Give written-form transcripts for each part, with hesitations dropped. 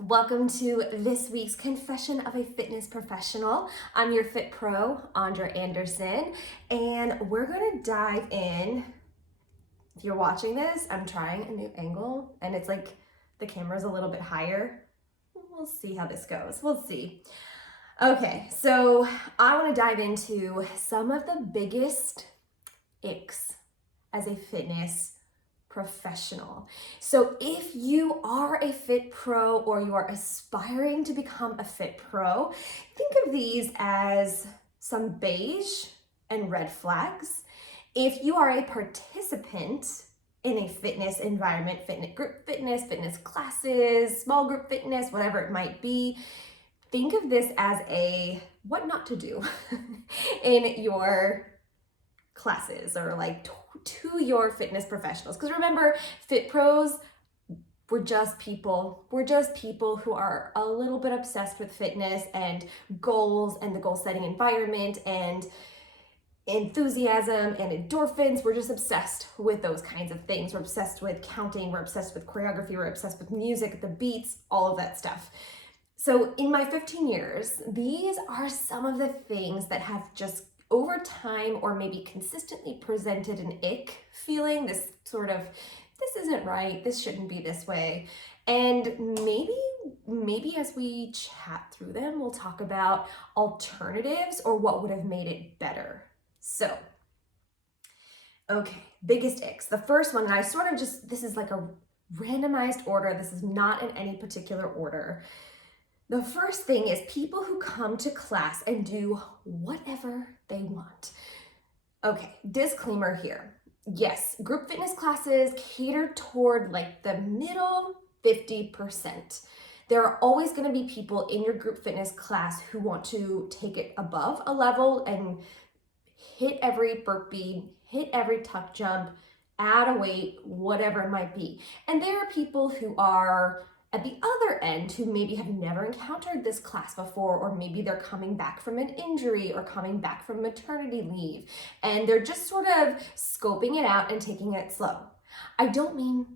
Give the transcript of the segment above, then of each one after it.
Welcome to this week's Confession of a Fitness Professional. I'm your Fit Pro, Andra Anderson, and we're going to dive in. If you're watching this, I'm trying a new angle, and it's like the camera's a little bit higher. We'll see how this goes. We'll see. Okay, so I want to dive into some of the biggest icks as a fitness professional. So if you are a fit pro or you are aspiring to become a fit pro, think of these as some beige and red flags. If you are a participant in a fitness environment, group fitness, fitness classes, small group fitness, whatever it might be, think of this as a what not to do in your classes or like to your fitness professionals. Because remember, fit pros, we're just people who are a little bit obsessed with fitness and goals and the goal setting environment and enthusiasm and endorphins. We're just obsessed with those kinds of things. We're obsessed with counting, we're obsessed with choreography, we're obsessed with music, the beats, all of that stuff. So in my 15 years, these are some of the things that have just over time or maybe consistently presented an ick feeling, this sort of, this isn't right, this shouldn't be this way. And maybe as we chat through them, we'll talk about alternatives or what would have made it better. So, okay, biggest icks. The first one, and I sort of just, this is like a randomized order. This is not in any particular order. The first thing is people who come to class and do whatever they want. Okay, disclaimer here. Yes, group fitness classes cater toward like the middle 50%. There are always going to be people in your group fitness class who want to take it above a level and hit every burpee, hit every tuck jump, add a weight, whatever it might be. And there are people who are at the other end who maybe have never encountered this class before, or maybe they're coming back from an injury or coming back from maternity leave, and they're just sort of scoping it out and taking it slow. I don't mean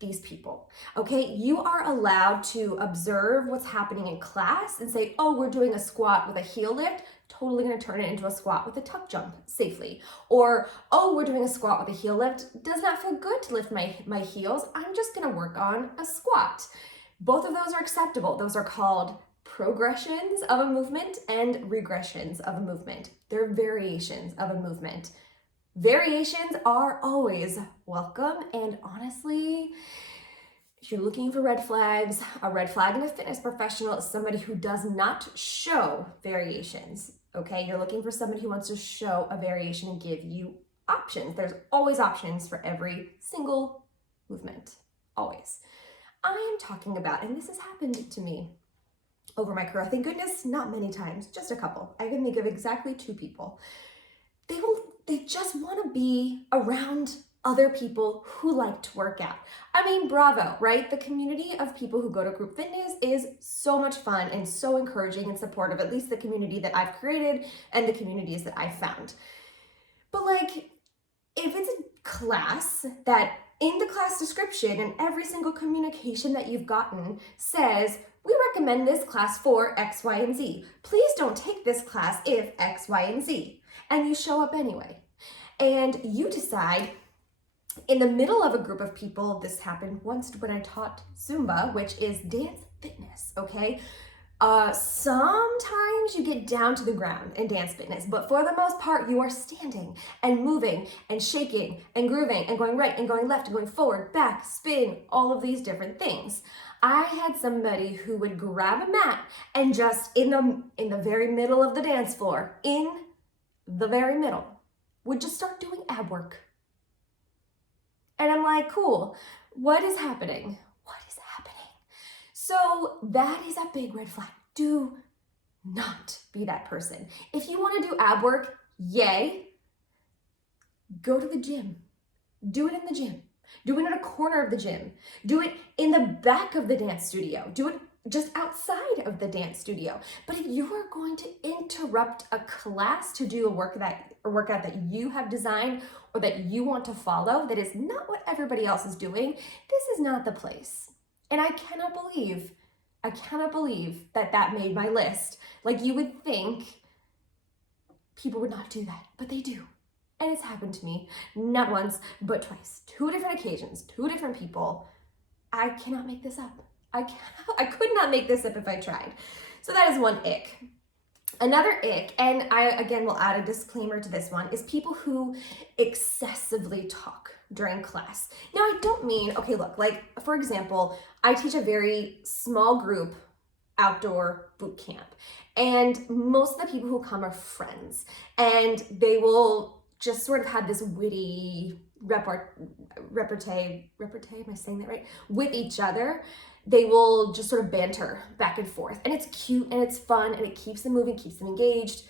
these people, okay? You are allowed to observe what's happening in class and say, oh, we're doing a squat with a heel lift, totally gonna turn it into a squat with a tuck jump safely. Or, oh, we're doing a squat with a heel lift, does not feel good to lift my heels, I'm just gonna work on a squat. Both of those are acceptable. Those are called progressions of a movement and regressions of a movement. They're variations of a movement. Variations are always welcome, and honestly, if you're looking for red flags, a red flag in a fitness professional is somebody who does not show variations, okay? You're looking for somebody who wants to show a variation and give you options. There's always options for every single movement, always. I am talking about, and this has happened to me over my career, thank goodness, not many times, just a couple. I can think of exactly 2 people. They just want to be around other people who like to work out. I mean, bravo, right? The community of people who go to group fitness is so much fun and so encouraging and supportive, at least the community that I've created and the communities that I've found. But like, if it's a class that in the class description and every single communication that you've gotten says, we recommend this class for X, Y, and Z. Please don't take this class if X, Y, and Z. And you show up anyway. And you decide in the middle of a group of people, this happened once when I taught Zumba, which is dance fitness, okay? Sometimes you get down to the ground in dance fitness, but for the most part, you are standing and moving and shaking and grooving and going right and going left and going forward, back, spin, all of these different things. I had somebody who would grab a mat and just in the very middle of the dance floor, in the very middle, would just start doing ab work. And I'm like, cool, what is happening? What is happening? So that is a big red flag. Do not be that person. If you want to do ab work, yay, go to the gym. Do it in the gym. Do it in a corner of the gym. Do it in the back of the dance studio. Do it just outside of the dance studio. But if you are going to interrupt a class to do a workout that you have designed or that you want to follow, that is not what everybody else is doing, this is not the place. And I cannot believe I cannot believe that made my list. Like, you would think people would not do that, but they do. And it's happened to me, not once, but twice. 2 different occasions, 2 different people. I cannot make this up. I could not make this up if I tried. So that is one ick. Another ick, and I again will add a disclaimer to this one, is people who excessively talk during class. Now, I don't mean, okay, look, like for example, I teach a very small group outdoor boot camp, and most of the people who come are friends, and they will just sort of have this witty repartee, am I saying that right? With each other. They will just sort of banter back and forth, and it's cute and it's fun and it keeps them moving, keeps them engaged.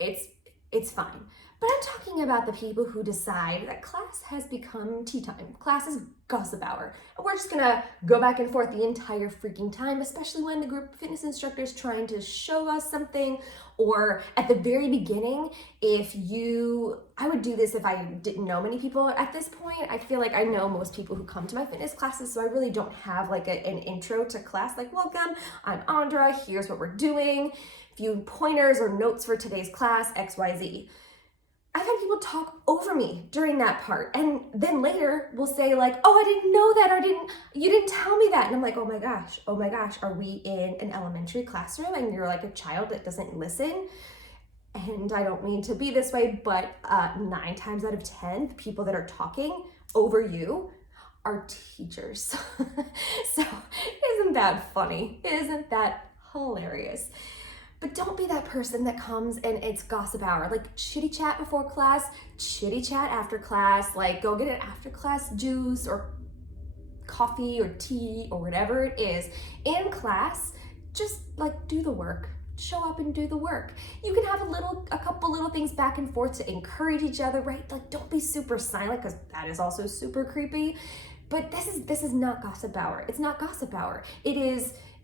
It's fine. But I'm talking about the people who decide that class has become tea time. Class is gossip hour. And we're just gonna go back and forth the entire freaking time, especially when the group fitness instructor is trying to show us something, or at the very beginning, I would do this if I didn't know many people at this point. I feel like I know most people who come to my fitness classes, so I really don't have like an intro to class, like, welcome, I'm Andra, here's what we're doing, a few pointers or notes for today's class, XYZ. I've had people talk over me during that part, and then later will say like, oh, I didn't know that, or you didn't tell me that. And I'm like, oh my gosh, are we in an elementary classroom and you're like a child that doesn't listen? And I don't mean to be this way, but 9 times out of 10, the people that are talking over you are teachers. So isn't that funny? Isn't that hilarious? But don't be that person that comes and it's gossip hour. Like, chitty chat before class, chitty chat after class, like go get an after class juice or coffee or tea or whatever it is. In class, just like do the work. Show up and do the work. You can have a couple little things back and forth to encourage each other, right? Like, don't be super silent, because that is also super creepy. But this is not gossip hour. It's not gossip hour.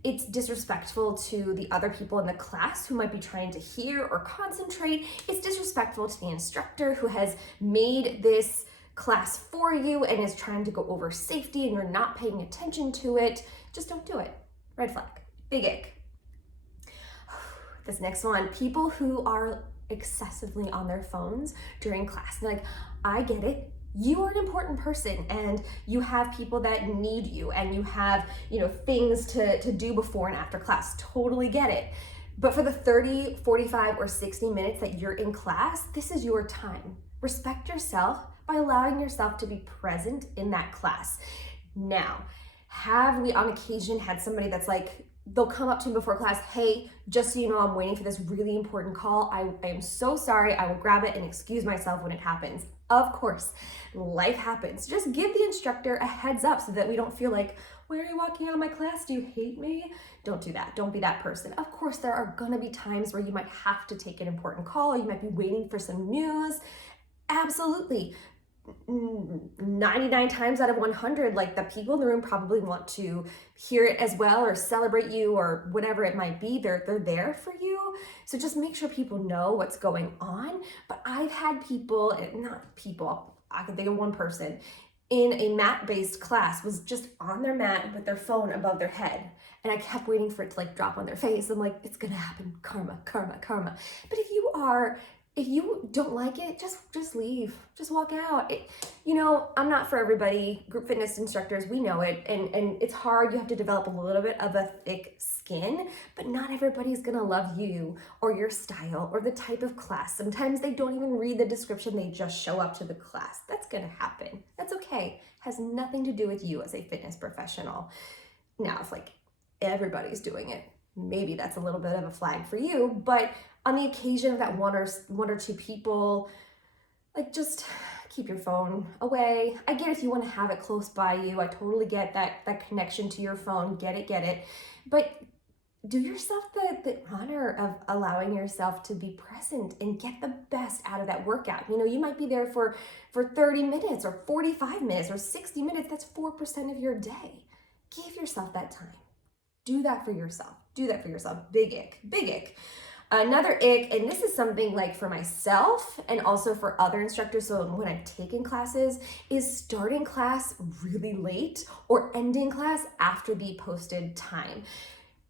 It's disrespectful to the other people in the class who might be trying to hear or concentrate. It's disrespectful to the instructor who has made this class for you and is trying to go over safety, and you're not paying attention to it. Just don't do it. Red flag. Big ick. This next one, people who are excessively on their phones during class. Like, I get it. You are an important person, and you have people that need you, and you have, things to do before and after class. Totally get it. But for the 30, 45, or 60 minutes that you're in class, this is your time. Respect yourself by allowing yourself to be present in that class. Now, have we on occasion had somebody that's like, they'll come up to me before class, hey, just so you know, I'm waiting for this really important call. I am so sorry. I will grab it and excuse myself when it happens. Of course, life happens. Just give the instructor a heads up so that we don't feel like, why are you walking out of my class? Do you hate me? Don't do that. Don't be that person. Of course, there are gonna be times where you might have to take an important call. You might be waiting for some news. Absolutely. 99 times out of 100, like, the people in the room probably want to hear it as well, or celebrate you, or whatever it might be. They're there for you. So just make sure people know what's going on. But I've had I can think of one person in a mat-based class was just on their mat with their phone above their head. And I kept waiting for it to like drop on their face. I'm like, it's gonna happen. Karma, karma, karma. But if you don't like it, just leave. Just walk out. I'm not for everybody. Group fitness instructors, we know it. And it's hard. You have to develop a little bit of a thick skin, but not everybody's gonna love you or your style or the type of class. Sometimes they don't even read the description. They just show up to the class. That's gonna happen. That's okay. Has nothing to do with you as a fitness professional. Now, if like everybody's doing it, maybe that's a little bit of a flag for you, but on the occasion of that one or two people, like, just keep your phone away. I get if you want to have it close by you. I totally get that connection to your phone. Get it. But do yourself the honor of allowing yourself to be present and get the best out of that workout. You might be there for 30 minutes or 45 minutes or 60 minutes. That's 4% of your day. Give yourself that time. Do that for yourself. Big ick. Another ick, and this is something like for myself and also for other instructors, so when I've taken classes, is starting class really late or ending class after the posted time.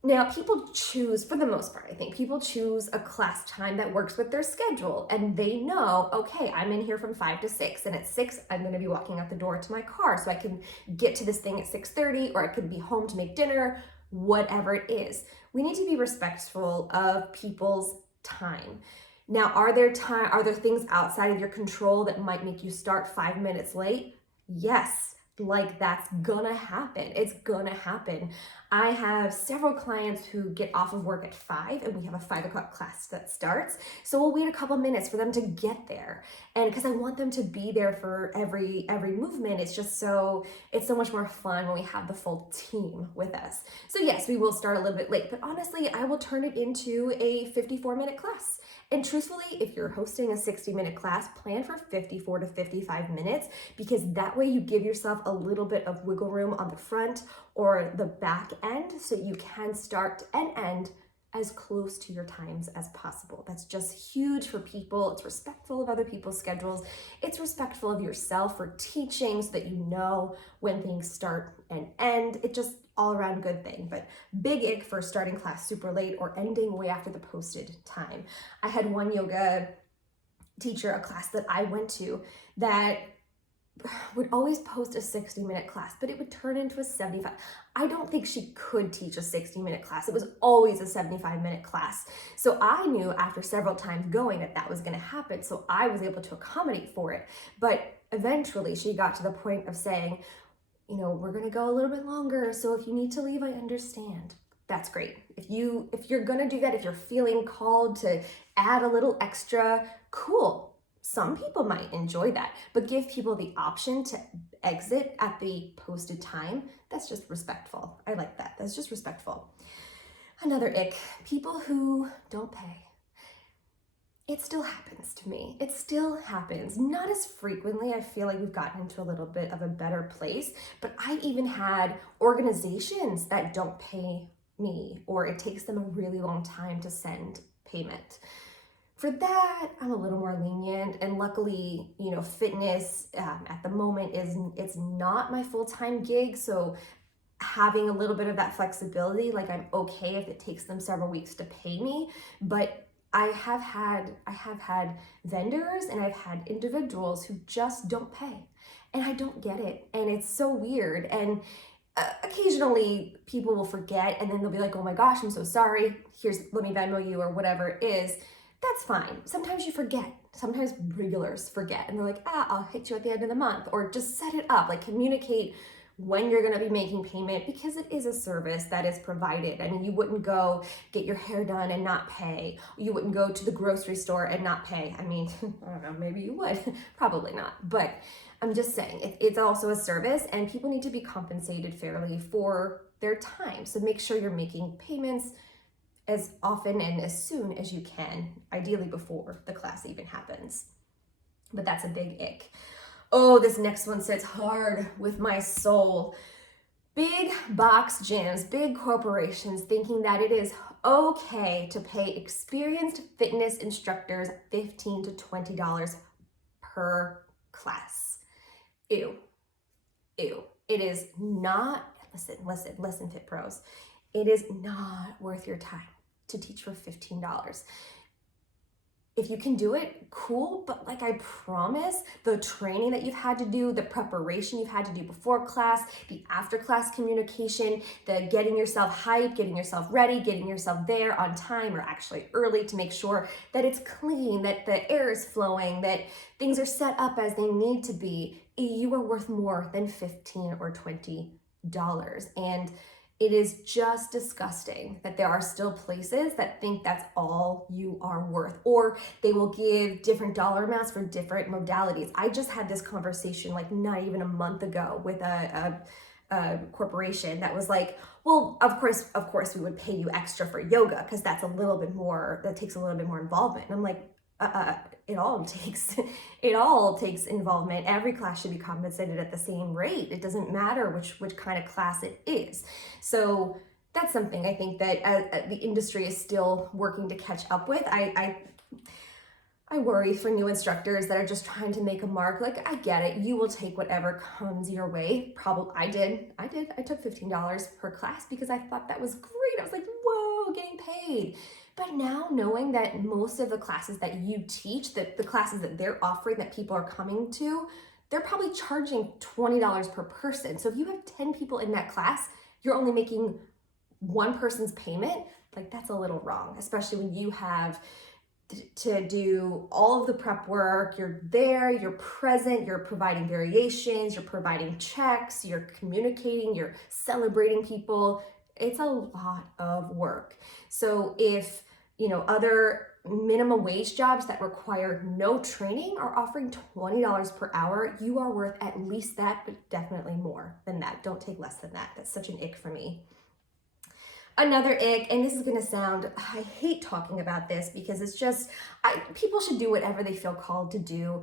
Now, people choose, for the most part, I think, people choose a class time that works with their schedule, and they know, okay, I'm in here from 5 to 6, and at 6, I'm going to be walking out the door to my car so I can get to this thing at 6:30, or I could be home to make dinner, whatever it is. We need to be respectful of people's time. Now, are there things outside of your control that might make you start 5 minutes late? Yes. Like, that's gonna happen. It's gonna happen. I have several clients who get off of work at 5, and we have a 5 o'clock class that starts. So we'll wait a couple minutes for them to get there. And because I want them to be there for every movement, it's so much more fun when we have the full team with us. So yes, we will start a little bit late, but honestly, I will turn it into a 54-minute class. And truthfully, if you're hosting a 60-minute class, plan for 54 to 55 minutes, because that way you give yourself a little bit of wiggle room on the front or the back end so you can start and end as close to your times as possible. That's just huge for people. It's respectful of other people's schedules. It's respectful of yourself for teaching so that you know when things start and end. It just all around good thing. But big ick for starting class super late or ending way after the posted time. I had one yoga teacher, a class that I went to, that would always post a 60-minute class, but it would turn into a 75. I don't think she could teach a 60-minute class. It was always a 75-minute class. So I knew after several times going that was going to happen. So I was able to accommodate for it. But eventually she got to the point of saying, we're going to go a little bit longer. So if you need to leave, I understand. That's great. If you're going to do that, if you're feeling called to add a little extra, cool. Some people might enjoy that, but give people the option to exit at the posted time. That's just respectful. I like that. That's just respectful. Another ick, people who don't pay. It still happens to me. It still happens. Not as frequently. I feel like we've gotten into a little bit of a better place, but I even had organizations that don't pay me, or it takes them a really long time to send payment. For that, I'm a little more lenient, and luckily, fitness at the moment it's not my full-time gig, so having a little bit of that flexibility, like I'm okay if it takes them several weeks to pay me, but I have had vendors and I've had individuals who just don't pay, and I don't get it, and it's so weird. And occasionally people will forget, and then they'll be like, "Oh my gosh, I'm so sorry. Let me Venmo you," or whatever it is. That's fine. Sometimes you forget. Sometimes regulars forget, and they're like, I'll hit you at the end of the month, or just set it up, like communicate when you're going to be making payment, because it is a service that is provided. I mean, you wouldn't go get your hair done and not pay. You wouldn't go to the grocery store and not pay. I mean, I don't know, maybe you would, probably not. But I'm just saying, it's also a service, and people need to be compensated fairly for their time. So make sure you're making payments as often and as soon as you can, ideally before the class even happens. But that's a big ick. Oh, this next one sits hard with my soul. Big box gyms, big corporations thinking that it is okay to pay experienced fitness instructors $15 to $20 per class. Ew. It is not, listen, Fit Pros. It is not worth your time to teach for $15. If you can do it, cool, but like I promise, the training that you've had to do, the preparation you've had to do before class, the after class communication, the getting yourself hyped, getting yourself ready, getting yourself there on time or actually early to make sure that it's clean, that the air is flowing, that things are set up as they need to be, you are worth more than $15 or $20. And it is just disgusting that there are still places that think that's all you are worth, or they will give different dollar amounts for different modalities. I just had this conversation like not even a month ago with a corporation that was like, well, of course we would pay you extra for yoga because that takes a little bit more involvement. And I'm like, it all takes involvement. Every class should be compensated at the same rate. It doesn't matter which kind of class it is. So that's something I think that the industry is still working to catch up with. I worry for new instructors that are just trying to make a mark. Like, I get it. You will take whatever comes your way. Probably I did. I took $15 per class because I thought that was great. I was like, whoa, getting paid. But now knowing that most of the classes that you teach, that the classes that they're offering that people are coming to, they're probably charging $20 per person. So if you have 10 people in that class, you're only making one person's payment. Like, that's a little wrong, especially when you have to do all of the prep work. You're there, you're present, you're providing variations, you're providing checks, you're communicating, you're celebrating people. It's a lot of work. So if, other minimum wage jobs that require no training are offering $20 per hour, you are worth at least that, but definitely more than that. Don't take less than that. That's such an ick for me. Another ick, and this is gonna sound, I hate talking about this because it's just, people should do whatever they feel called to do.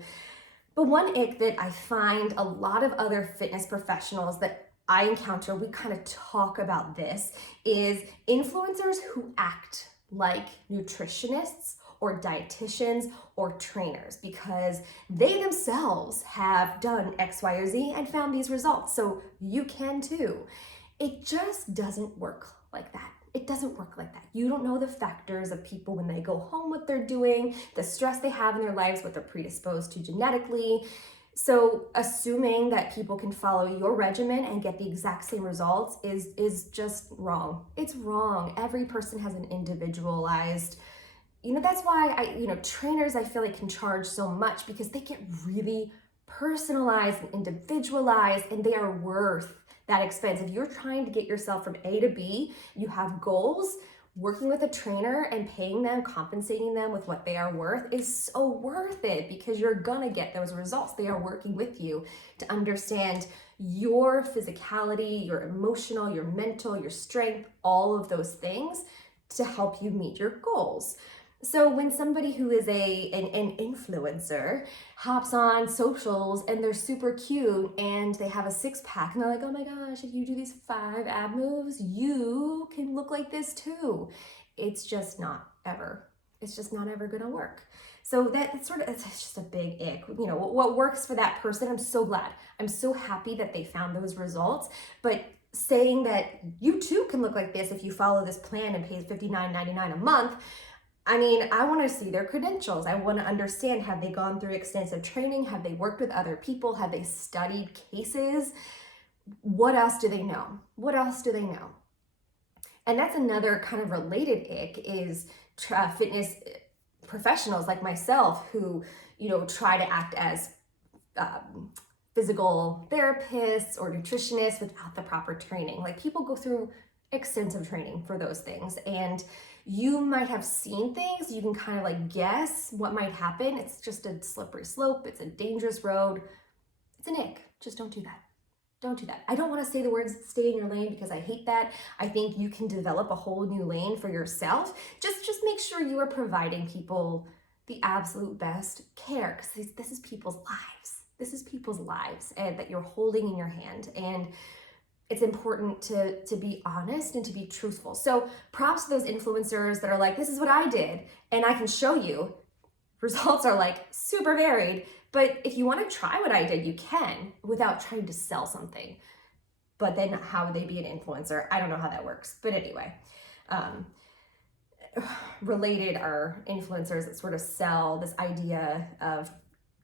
But one ick that I find a lot of other fitness professionals that I encounter, we kind of talk about this, is influencers who act like nutritionists or dietitians or trainers because they themselves have done X, Y, or Z and found these results. So you can too. It just doesn't work like that. It doesn't work like that. You don't know the factors of people when they go home, what they're doing, the stress they have in their lives, what they're predisposed to genetically. So assuming that people can follow your regimen and get the exact same results is just wrong. It's wrong. Every person has an individualized, that's why trainers I feel like can charge so much because they get really personalized and individualized, and they are worth that expense. If you're trying to get yourself from A to B, you have goals, working with a trainer and paying them, compensating them with what they are worth is so worth it because you're gonna get those results. They are working with you to understand your physicality, your emotional, your mental, your strength, all of those things to help you meet your goals. So when somebody who is an influencer hops on socials and they're super cute and they have a six-pack and they're like, oh my gosh, if you do these 5 ab moves, you can look like this too. It's just not ever gonna work. So it's just a big ick. What works for that person, I'm so glad. I'm so happy that they found those results, but saying that you too can look like this if you follow this plan and pay $59.99 a month, I want to see their credentials. I want to understand, have they gone through extensive training? Have they worked with other people? Have they studied cases? What else do they know? And that's another kind of related ick is fitness professionals like myself who, try to act as physical therapists or nutritionists without the proper training. Like, people go through extensive training for those things, and you might have seen things, you can kind of like guess what might happen. It's just a slippery slope, it's a dangerous road, it's an ick. Just don't do that. Don't do that. I don't want to say the words stay in your lane because I hate that. I think you can develop a whole new lane for yourself. Just make sure you are providing people the absolute best care, because this is people's lives. This is people's lives and that you're holding in your hand. And it's important to be honest and to be truthful. So props to those influencers that are like, this is what I did, and I can show you. Results are like super varied, but if you want to try what I did, you can without trying to sell something. But then how would they be an influencer? I don't know how that works. But anyway, related are influencers that sort of sell this idea of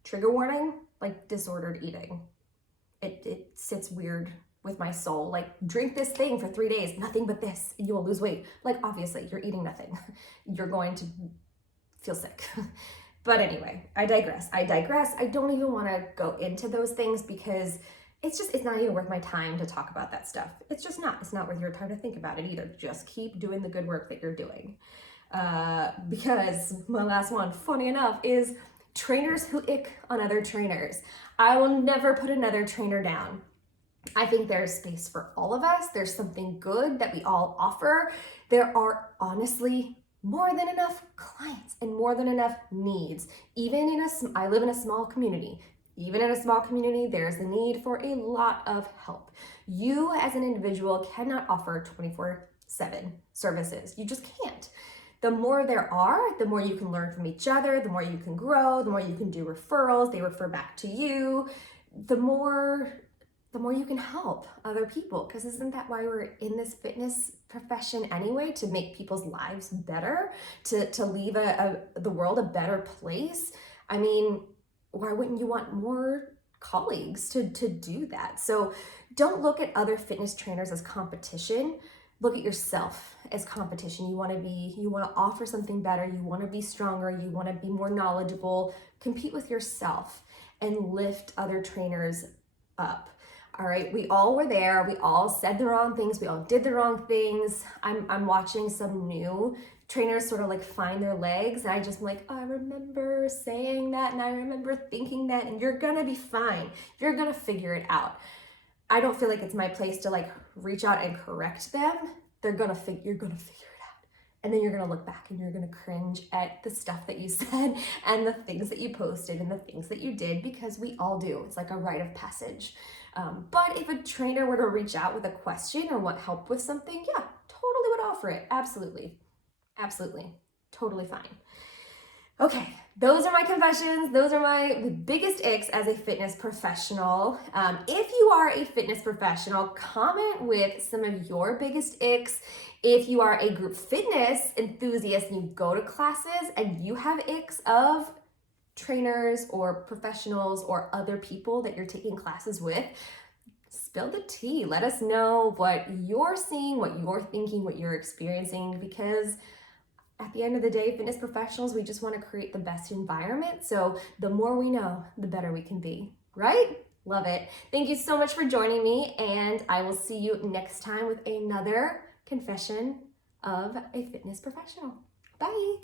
trigger warning, like disordered eating. It sits weird with my soul. Like, drink this thing for 3 days, nothing but this, you will lose weight. Like, obviously you're eating nothing. You're going to feel sick. But anyway, I digress. I don't even want to go into those things because it's not even worth my time to talk about that stuff. It's just not. It's not worth your time to think about it either. Just keep doing the good work that you're doing. Because my last one, funny enough, is trainers who ick on other trainers. I will never put another trainer down. I think there's space for all of us. There's something good that we all offer. There are honestly more than enough clients and more than enough needs. I live in a small community. Even in a small community, there's a need for a lot of help. You as an individual cannot offer 24/7 services. You just can't. The more there are, the more you can learn from each other, the more you can grow, the more you can do referrals, they refer back to you, the more you can help other people. Because isn't that why we're in this fitness profession anyway? To make people's lives better, to leave the world a better place. I mean, why wouldn't you want more colleagues to do that? So don't look at other fitness trainers as competition. Look at yourself as competition. You want to offer something better. You want to be stronger. You want to be more knowledgeable. Compete with yourself and lift other trainers up. All right, we all were there. We all said the wrong things. We all did the wrong things. I'm watching some new trainers sort of like find their legs, and I just am like, oh, I remember saying that, and I remember thinking that, and you're gonna be fine. You're gonna figure it out. I don't feel like it's my place to like reach out and correct them. You're gonna figure it out. And then you're gonna look back and you're gonna cringe at the stuff that you said and the things that you posted and the things that you did, because we all do. It's like a rite of passage. But if a trainer were to reach out with a question or want help with something, yeah, totally would offer it. Absolutely. Absolutely. Totally fine. Okay, those are my confessions. Those are my biggest icks as a fitness professional. If you are a fitness professional, comment with some of your biggest icks. If you are a group fitness enthusiast and you go to classes and you have icks of trainers or professionals or other people that you're taking classes with, spill the tea. Let us know what you're seeing, what you're thinking, what you're experiencing, because at the end of the day, fitness professionals, we just want to create the best environment. So the more we know, the better we can be, right? Love it. Thank you so much for joining me, and I will see you next time with another confession of a fitness professional. Bye.